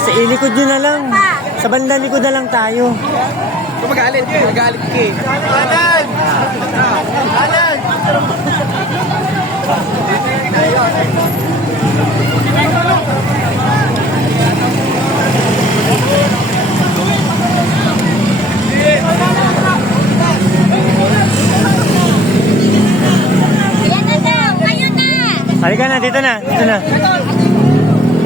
Sa Ilikod nyo na lang. Sa banda likod na lang tayo. Kung magalit, magalit ka eh. Alan! Alan! Na daw, na. Halika na, dito na, dito na.